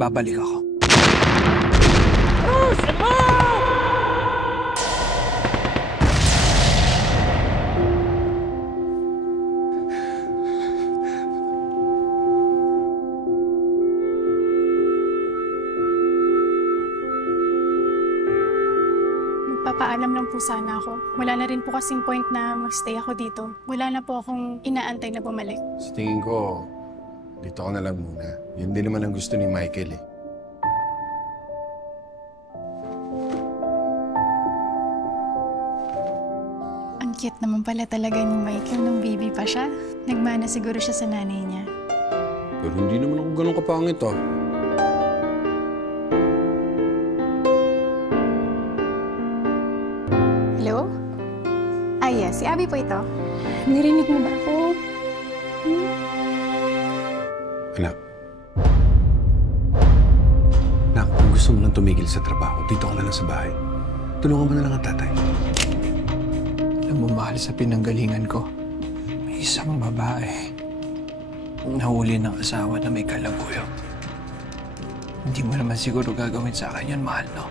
babalik ako. Magpapaalam lang po sana ako. Wala na rin po kasing point na magstay ako dito. Wala na po akong inaantay na bumalik. Sa tingin ko, dito ka na lang muna. Yun din naman ang gusto ni Michael eh. Ang cute naman pala talaga ni Michael nung baby pa siya. Nagmana siguro siya sa nanay niya. Pero hindi naman ako ganun kapangit ah. Hello? Yes, si Abby po ito. Narinig mo ba ako? Anak. Anak, kung gusto mo lang tumigil sa trabaho, dito ka na lang sa bahay. Tulungan mo na lang ang tatay. Alam mo, mahal sa pinanggalingan ko. May isang babae. Nahuli ng asawa na may kalaguyo. Hindi mo naman siguro gagawin sa akin yun, mahal, no?